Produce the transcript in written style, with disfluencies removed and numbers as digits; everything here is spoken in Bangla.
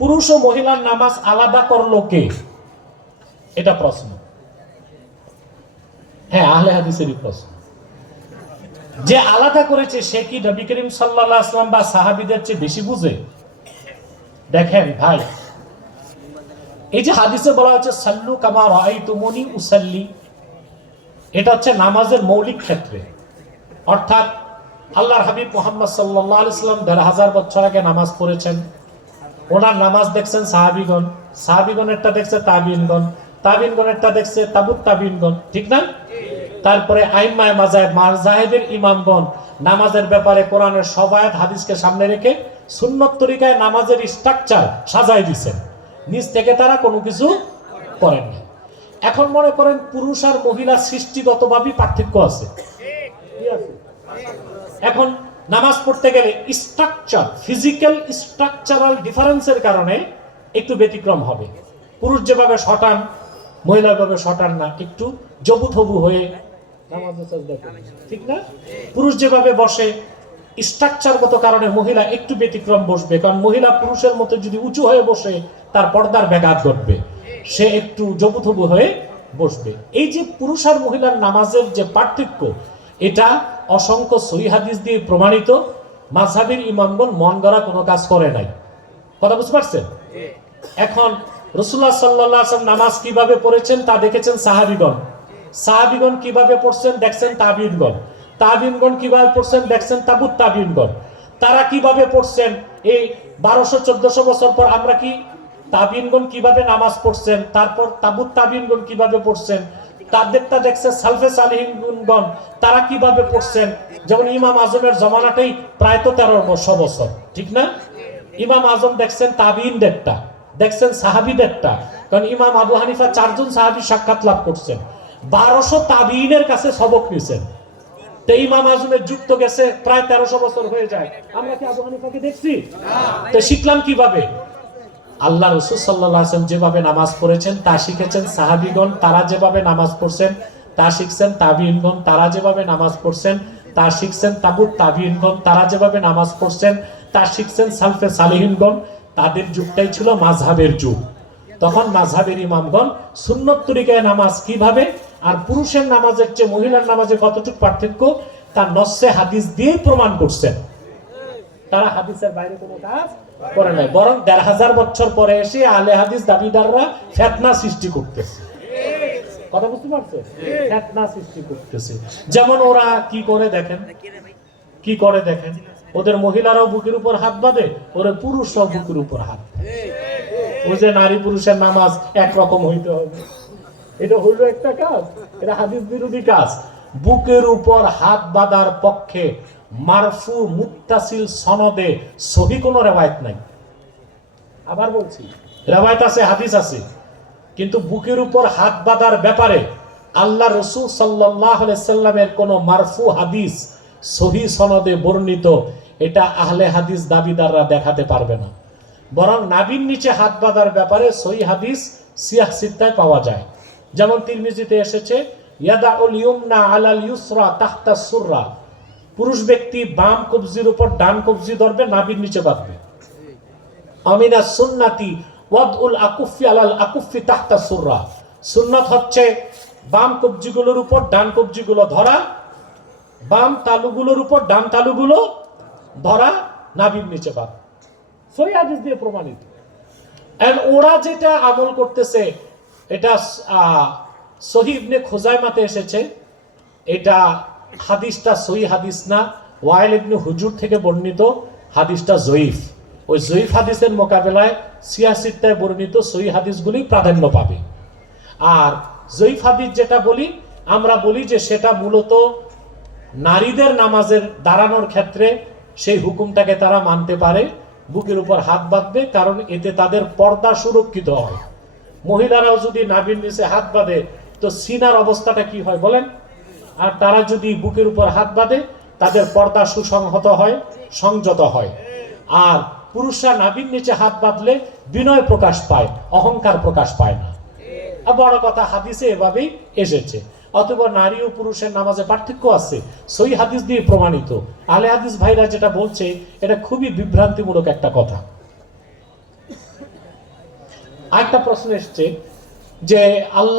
পুরুষ ও মহিলার নামাজ আলাদা করলো কে? এটা প্রশ্ন। হ্যাঁ, আহলে হাদিসেরই প্রশ্ন। যে আলাদা করেছে সে কি নবী করিম সাল্লাল্লাহু আলাইহি ওয়াসাল্লাম বা সাহাবীদের চেয়ে বেশি বুঝে? দেখেন ভাই, এই যে হাদিসে বলা হচ্ছে সাল্লু কামা রাআইতুমুনি উসাল্লি, এটা হচ্ছে নামাজের মৌলিক ক্ষেত্রে। অর্থাৎ আল্লাহর হাবিব মুহাম্মদ সাল্লাল্লাহু আলাইহি ওয়াসাল্লাম ১৫০০ বছর আগে নামাজ পড়েছেন। ওনার নামাজ দেখছেন সাহাবীগণ, সাহাবীগণেরটা দেখছে তাবিঈনগণ, তাবিঈনগণেরটা দেখছে তাবুত তাবিঈনগণ, ঠিক না? তারপরে আইম্মায়ে মাযহাবের ইমামগণ নামাজের ব্যাপারে কোরআনের সব আয়াত হাদিসকে সামনে রেখে সুন্নত তরিকায় নামাজের স্ট্রাকচার সাজায় দিয়েছেন। নিজ থেকে তারা কোনো কিছু করেন না। এখন মনে করেন পুরুষ আর মহিলা সৃষ্টিগতভাবেই পার্থক্য আছে। এখন নামাজ পড়তে গেলে স্ট্রাকচার, ফিজিক্যাল স্ট্রাকচারাল ডিফারেন্সের কারণে একটু ব্যতিক্রম হবে। পুরুষ যেভাবে শটান, মহিলা ভাবে শটান না, একটু জবুথবু হয়ে নামাজে সাজদা করে, ঠিক না? পুরুষ যেভাবে বসে স্ট্রাকচারগত কারণে মহিলা একটু ব্যতিক্রম বসবে, কারণ মহিলা পুরুষের মতো যদি উঁচু হয়ে বসে তার পর্দার ব্যাঘাত ঘটবে, সে একটু জবুথবু হয়ে বসবে। এই যে পুরুষ আর মহিলার নামাজের যে পার্থক্য, এটা অসংখ্য সহিহ হাদিস দিয়ে প্রমাণিত। মাযহাবের ইমামগণ মন গড়া কোনো কাজ করে নাই। কথা বুঝতে পারছেন? এখন রাসূলুল্লাহ সাল্লাল্লাহু আলাইহি ওয়াসাল্লাম নামাজ কিভাবে পড়েছেন তা দেখেছেন সাহাবীগণ, সাহাবীগণ কিভাবে পড়ছেন দেখছেন তাবিঈনগণ, তাবিঈনগণ কিভাবে পড়ছেন দেখছেন তাবুত তাবিঈনগণ। তারা কিভাবে পড়ছেন এই ১২০০-১৪০০ বছর পর আমরা কি তাবিঈনগণ কিভাবে নামাজ পড়ছেন, তারপর তাবুত তাবিঈনগণ কিভাবে পড়ছেন, তাদেরটা দেখছে সালফে সালেহিনগণ তারা কিভাবে পড়ছেন। যেমন ইমাম আজমের জমানাটাই প্রায় তো ১৩০০ বছর, ঠিক না? ইমাম আজম দেখছেন তাবিঈনদেরটা, দেখছেন সাহাবীদেরটা, কারণ ইমাম আবু হানিফা ৪ জন সাহাবী সাক্ষাৎ লাভ করছেন, ১২০০ তাবিঈনের কাছে সবক নিয়েছেন। তো ইমাম আজমের যুগ তো গেছে প্রায় ১৩০০ বছর হয়ে যায়, আমরা কি আবু হানিফাকে দেখছি? তো শিখলাম কিভাবে? আল্লাহ রাসূল সাল্লাল্লাহু আলাইহি ওয়াসাল্লাম যেভাবে নামাজ পড়েছেন তা শিখেছেন সাহাবীগণ, তারা যেভাবে নামাজ পড়ছেন তা শিখছেন তাবিঈনগণ, তারা যেভাবে নামাজ পড়ছেন তা শিখছেন তাবুত তাবিঈনগণ, তারা যেভাবে নামাজ পড়ছেন তা শিখছেন সালফে সালেহিনগণ। তাদের যুগটাই ছিল মাযহাবের যুগ। তখন মাযহাবের ইমামগণ সুন্নত তরিকায় নামাজ কিভাবে আর পুরুষের নামাজের চেয়ে মহিলার নামাজে কতটুকু পার্থক্য তা নসে হাদিস দিয়ে প্রমাণ করছেন। তারা হাদিসের বাইরে কোনো কাজ করে নাই, বরং ১৫০০ বছর পরে এসে আহলে হাদিস দাবিদাররা ফিতনা সৃষ্টি করতেছে। কথা বুঝতে পারছেন? ফিতনা সৃষ্টি করতেছে। যেমন ওরা কি করে দেখেন, কি করে দেখেন, ওদের মহিলারাও বুকের উপর হাত বাঁধে, ওরা পুরুষরাও বুকের উপর হাত। ওই যে নারী পুরুষের নামাজ একরকম হইতে হবে, এটা হইল একটা কাজ, এটা হাদিস বিরোধী কাজ। বুকের উপর হাত বাঁধার পক্ষে মারফু মুত্তাসিল সনদে সহিহ কোনো রিওয়ায়াত নাই। আবার বলছি, রিওয়ায়াত আছে, হাদিস আছে, কিন্তু বুকের উপর হাত বাঁধার ব্যাপারে আল্লাহ রাসূল সাল্লাল্লাহু আলাইহি সাল্লামের কোনো মারফু হাদিস সহিহ সনদে বর্ণিত এটা আহলে হাদিস দাবিদাররা দেখাতে পারবে না। বরং নাভির নিচে হাত বাঁধার ব্যাপারে সহিহ হাদিস সিয়াহ সিত্তায় পাওয়া যায়। যেমন তিরমিজিতে এসেছে ইয়াদাউল ইউমনা আলাল ইউসরা তাহতা সুররা, পুরুষ ব্যক্তি বাম কবজির উপর ডান কবজি ধরবে, নাভির নিচে বাঁধবে। আমিনা সুন্নাতি ওয়াদউল আকুফি আলাল আকুফি তাহতা সুররা, সুন্নাত হচ্ছে বাম কবজিগুলোর উপর ডান কবজিগুলো ধরা, বাম তালুগুলোর উপর ডান তালুগুলো ধরা, নাভির নিচে বাঁধা। সহিহ হাদিস দিয়ে প্রমাণিত। এন্ড ওরা যেটা আমল করতেছে এটা সহিহ ইবনে খুজাইমাতে এসেছে, এটা হাদিসটা সহিহ হাদিস না, ওয়াইল ইবনে হুজুর থেকে বর্ণিত হাদিসটা জয়ীফ। ওই জয়ীফ হাদিসের মোকাবেলায় সিয়াহ সিত্তায় বর্ণিত সহিহ হাদিসগুলি প্রাধান্য পাবে। আর জয়ীফ হাদিস যেটা বলি আমরা বলি যে সেটা মূলত নারীদের নামাজের দাঁড়ানোর ক্ষেত্রে সেই হুকুমটাকে তারা মানতে পারে, বুকের উপর হাত বাঁধবে, কারণ এতে তাদের পর্দা সুরক্ষিত হয়। মহিলারাও যদি নাভির নিচে হাত বাঁধে তো সিনার অবস্থাটা কি হয় বলেন? আর তারা যদি বুকের উপর হাত বাঁধে তাদের পর্দা সুসংহত হয়, সংযত হয়। আর পুরুষরা নাভির নিচে হাত বাঁধলে বিনয় প্রকাশ পায়, অহংকার প্রকাশ পায় না। বড় কথা, হাদিসে এভাবেই এসেছে। অথবা নারী ও পুরুষের নামাজে পার্থক্য আছে, সহিহ হাদিস দিয়ে প্রমাণিত। আহলে হাদিস ভাইরা যেটা বলছে এটা খুবই বিভ্রান্তিমূলক একটা কথা। আরেকটা প্রশ্ন এসছে যে আল্লাহ